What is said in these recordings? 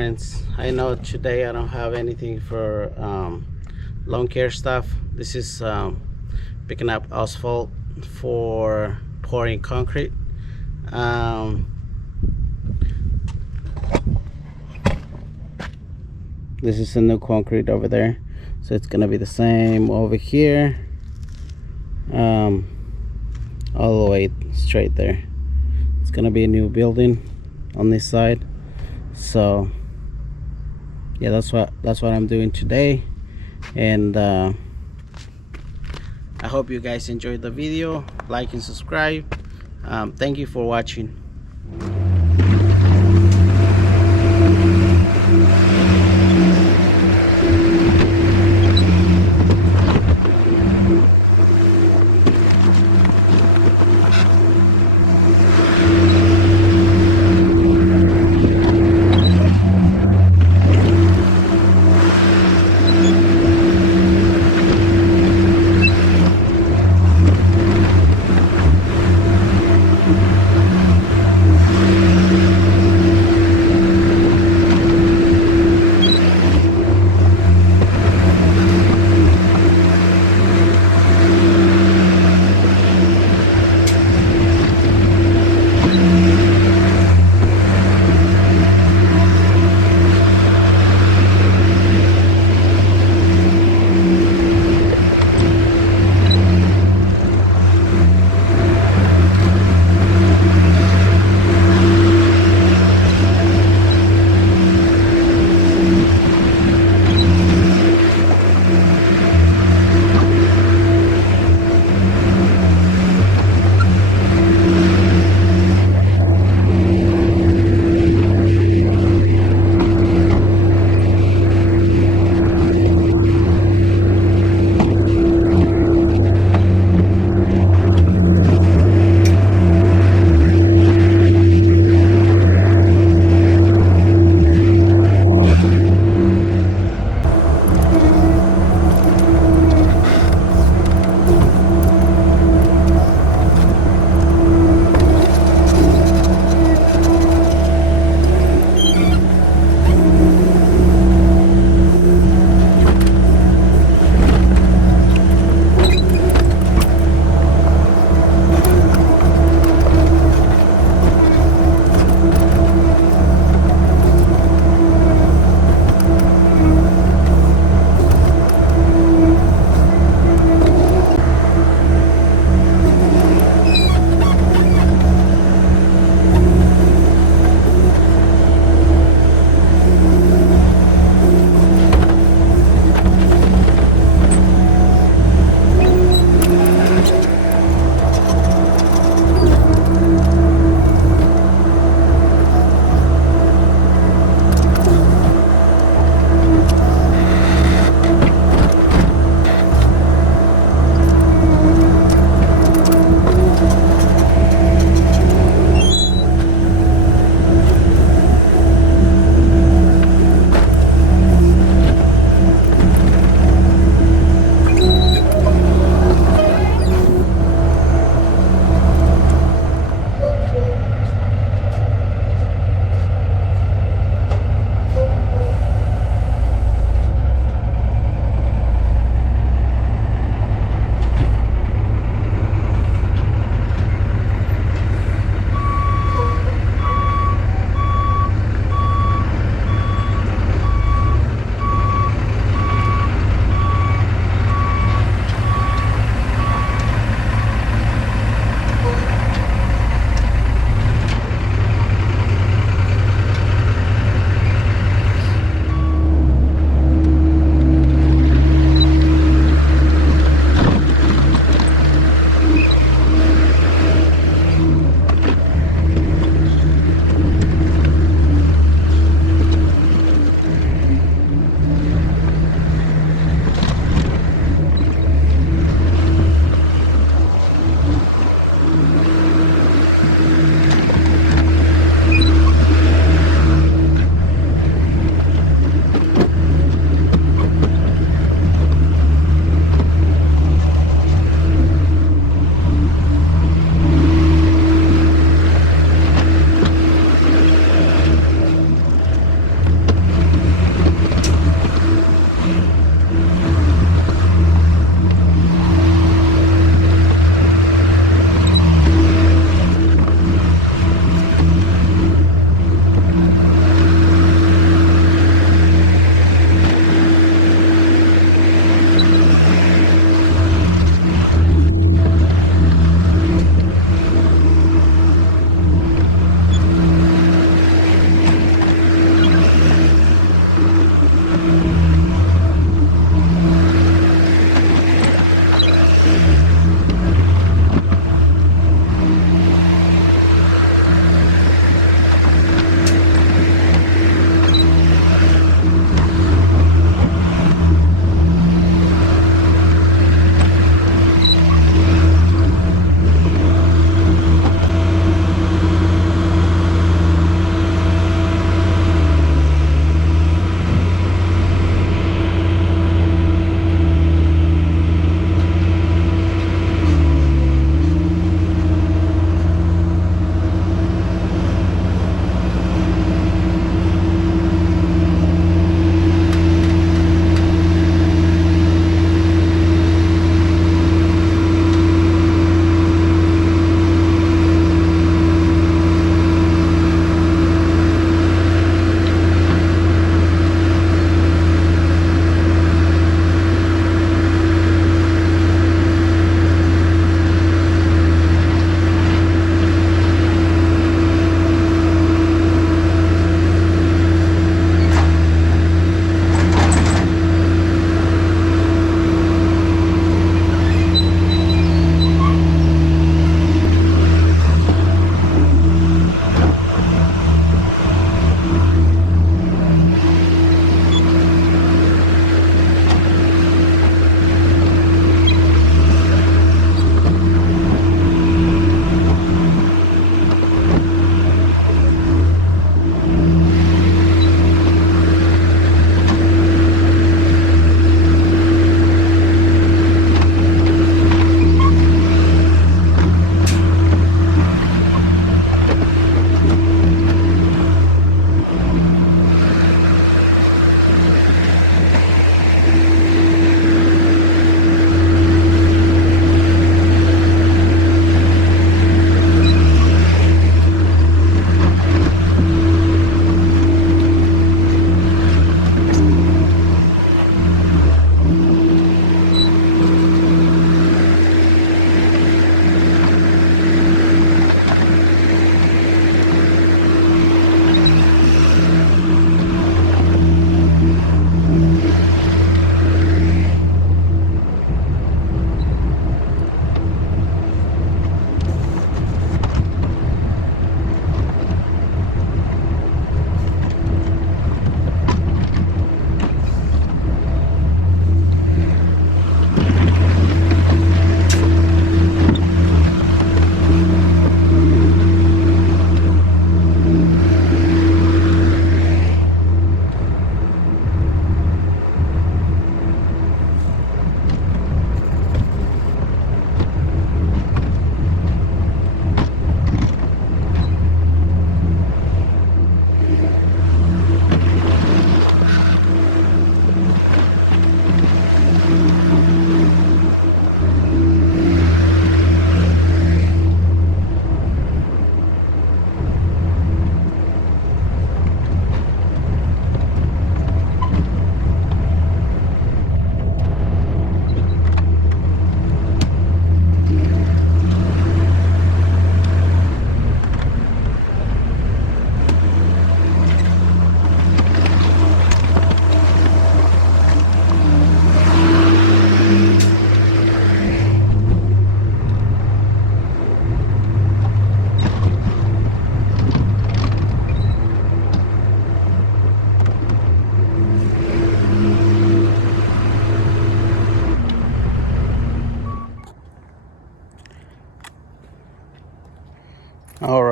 friends, I know today I don't have anything for lawn care stuff. This is picking up asphalt for pouring concrete. um, this is a new concrete over there, so it's gonna be the same over here, all the way straight there. It's gonna be a new building on this side. So yeah, that's what I'm doing today. And I hope you guys enjoyed the video. Like and subscribe. Thank you for watching.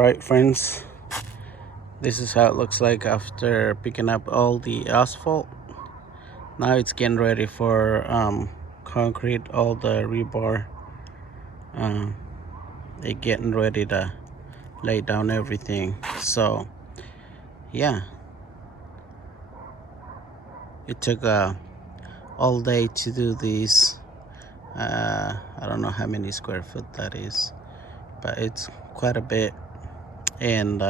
Alright friends, this is how it looks like after picking up all the asphalt. Now it's getting ready for concrete, all the rebar. They're getting ready to lay down everything. So yeah, it took all day to do this. I don't know how many square foot that is, but it's quite a bit. And